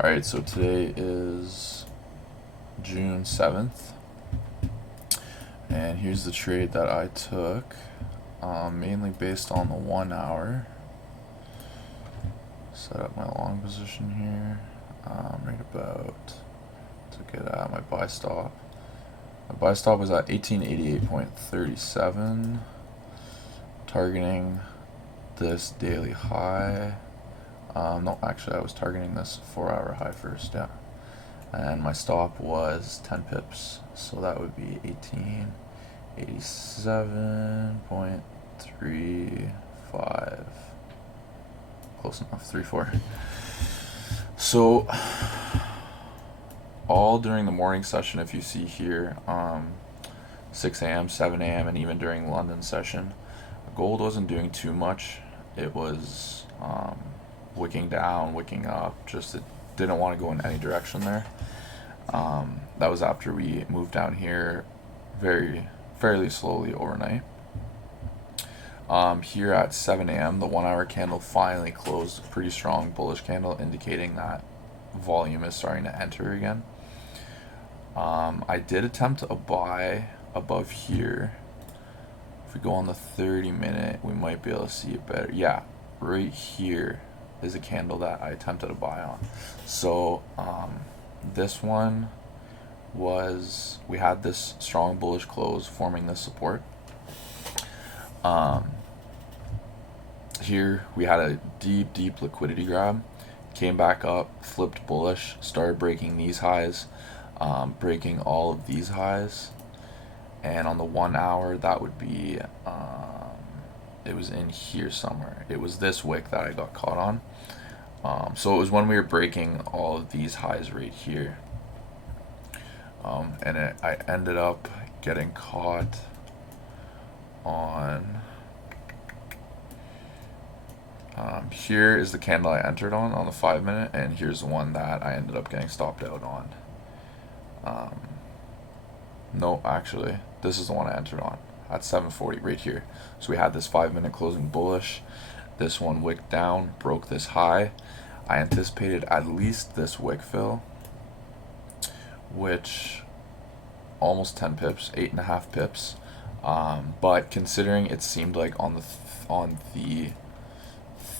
Alright, so today is June 7th, and here's the trade that I took, mainly based on the 1 hour. Set up my long position here, right about, took it at my buy stop. My buy stop was at 1888.37, targeting this daily high. No, actually I was targeting this 4-hour high first, yeah. And my stop was 10 pips, so that would be 1887.35. Close enough, 34. So, all during the morning session, if you see here, 6 a.m., 7 a.m., and even during London session, gold wasn't doing too much. It was wicking down, wicking up, just it didn't want to go in any direction there. That was after we moved down here fairly slowly overnight. Here at 7 a.m., the 1 hour candle finally closed, a pretty strong bullish candle, indicating that volume is starting to enter again. I did attempt a buy above here. If we go on the 30-minute, we might be able to see it better. Yeah, right here is a candle that I attempted to buy on. So this one was, we had this strong bullish close forming this support. Here we had a deep liquidity grab, came back up, flipped bullish, started breaking these highs, breaking all of these highs, and on the 1 hour that would be it was in here somewhere. It was this wick that I got caught on. So it was when we were breaking all of these highs right here, and I ended up getting caught on here is the candle I entered on the 5-minute, and here's the one that I ended up getting stopped out on. No, actually, this is the one I entered on at 7:40 right here. So we had this 5-minute closing bullish. This one wicked down, broke this high. I anticipated at least this wick fill, which almost 10 pips, 8.5 pips. But considering it seemed like on the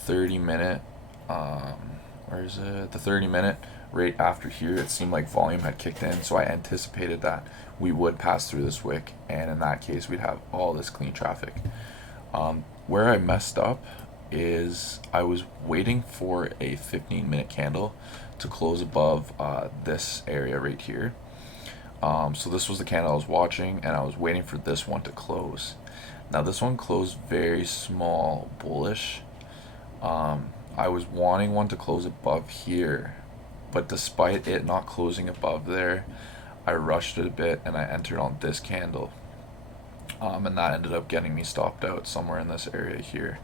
30-minute, where is it? The 30-minute right after here, it seemed like volume had kicked in, so I anticipated that we would pass through this wick, and in that case we'd have all this clean traffic. Where I messed up is I was waiting for a 15-minute candle to close above this area right here. So this was the candle I was watching, and I was waiting for this one to close. Now this one closed very small bullish. I was wanting one to close above here, but despite it not closing above there, I rushed it a bit and I entered on this candle, and that ended up getting me stopped out somewhere in this area here.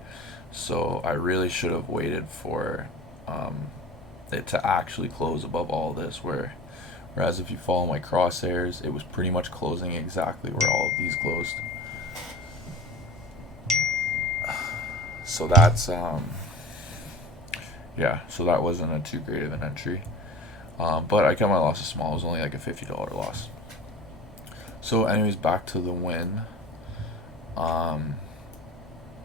So I really should have waited for it to actually close above all this, whereas if you follow my crosshairs, it was pretty much closing exactly where all of these closed. So that's yeah, so that wasn't a too great of an entry, but I kept my losses small. It was only like a $50 loss. So anyways, back to the win.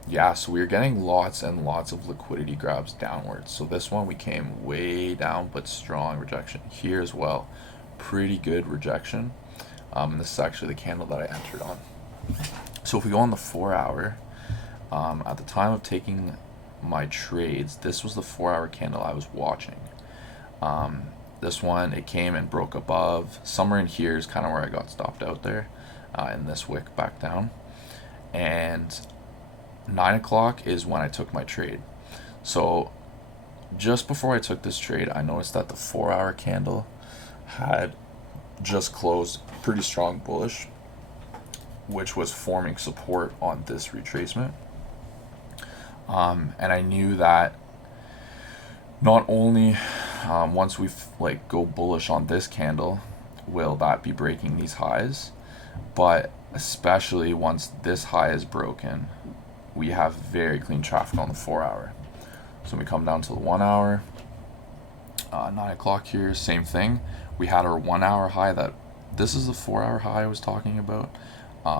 Yeah, so we were getting lots and lots of liquidity grabs downwards. So this one we came way down, but strong rejection here as well. Pretty good rejection. And this is actually the candle that I entered on. So if we go on the 4 hour, at the time of taking my trades, this was the 4 hour candle I was watching. This one, it came and broke above. Somewhere in here is kind of where I got stopped out there, in this wick back down. And 9 o'clock is when I took my trade. So just before I took this trade, I noticed that the 4 hour candle had just closed pretty strong bullish, which was forming support on this retracement. And I knew that not only once we go bullish on this candle will that be breaking these highs, but especially once this high is broken, we have very clean traffic on the 4 hour. So we come down to the 1 hour. 9 o'clock here, same thing. We had our 1 hour high this is the 4 hour high I was talking about,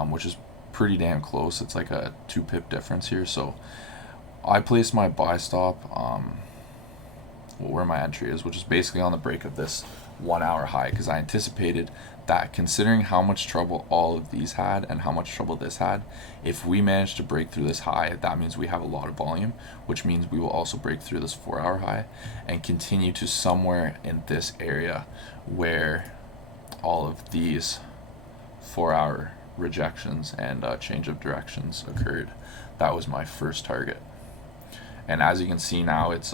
which is pretty damn close. It's like a 2 pip difference here. So I placed my buy stop, where my entry is, which is basically on the break of this 1 hour high, because I anticipated that, considering how much trouble all of these had and how much trouble this had, if we manage to break through this high, that means we have a lot of volume, which means we will also break through this 4 hour high and continue to somewhere in this area where all of these 4 hour rejections and change of directions occurred. That was my first target. And as you can see now, it's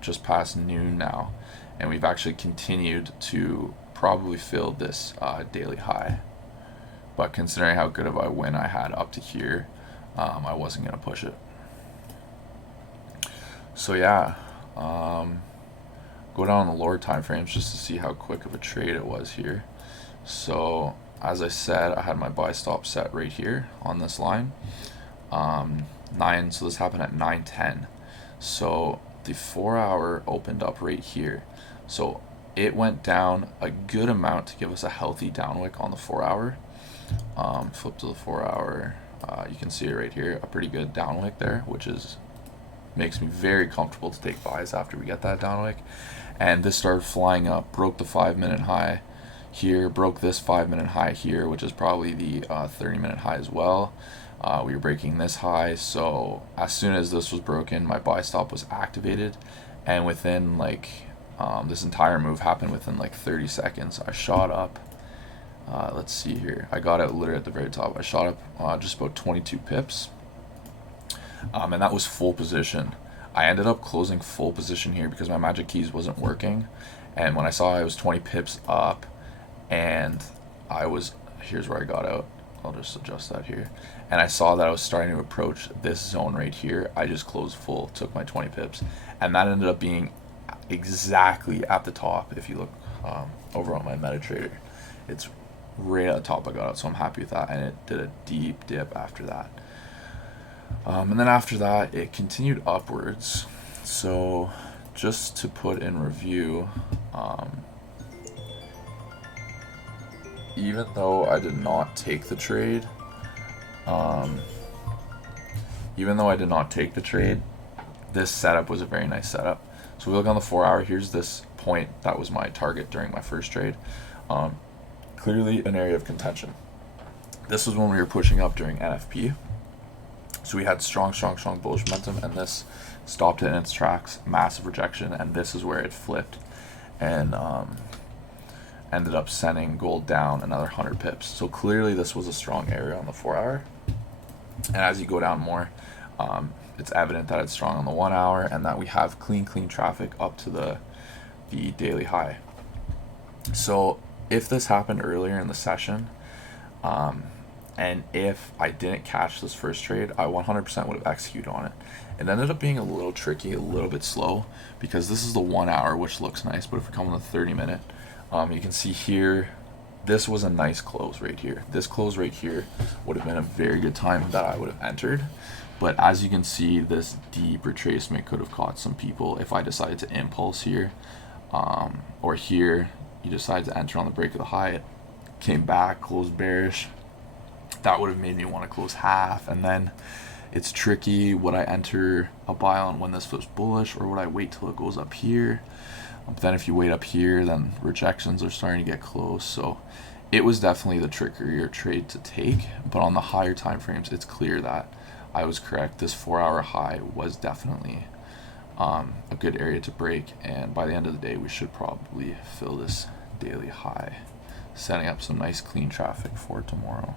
just past noon now, and we've actually continued to probably fill this daily high. But considering how good of a win I had up to here, I wasn't going to push it. So yeah, go down the lower time frames just to see how quick of a trade it was here. So as I said, I had my buy stop set right here on this line. So this happened at 9:10. So the 4 hour opened up right here. So it went down a good amount to give us a healthy downwick on the 4 hour. Flip to the 4 hour. You can see it right here, a pretty good downwick there, which makes me very comfortable to take buys after we get that downwick. And this started flying up, broke the 5-minute high here, broke this 5-minute high here, which is probably the 30-minute high as well. We were breaking this high, so as soon as this was broken, my buy stop was activated, and within this entire move happened within 30 seconds. I shot up, let's see here, I got it literally at the very top. I shot up just about 22 pips, and that was full position. I ended up closing full position here because my magic keys wasn't working, and when I saw I was 20 pips up, and here's where I got out. I'll just adjust that here. And I saw that I was starting to approach this zone right here. I just closed full, took my 20 pips. And that ended up being exactly at the top. If you look over on my MetaTrader, it's right at the top I got out. So I'm happy with that. And it did a deep dip after that. And then after that, it continued upwards. So just to put in review, even though I did not take the trade, this setup was a very nice setup. So we look on the 4 hour, here's this point that was my target during my first trade. Clearly an area of contention. This was when we were pushing up during NFP. So we had strong bullish momentum, and this stopped it in its tracks, massive rejection, and this is where it flipped and ended up sending gold down another 100 pips. So clearly this was a strong area on the 4 hour. And as you go down more, it's evident that it's strong on the 1 hour, and that we have clean traffic up to the daily high. So if this happened earlier in the session, and if I didn't catch this first trade, I 100% would have executed on it. It ended up being a little tricky, a little bit slow, because this is the 1 hour, which looks nice, but if we come on the 30-minute, you can see here, this was a nice close right here. This close right here would have been a very good time that I would have entered. But as you can see, this deep retracement could have caught some people if I decided to impulse here. Or here, you decide to enter on the break of the high, it came back, closed bearish. That would have made me want to close half, and then it's tricky. Would I enter a buy on when this flips bullish, or would I wait till it goes up here? But then if you wait up here, then rejections are starting to get close. So it was definitely the trickier trade to take, but on the higher time frames, it's clear that I was correct. This 4 hour high was definitely a good area to break, and by the end of the day, we should probably fill this daily high, setting up some nice clean traffic for tomorrow.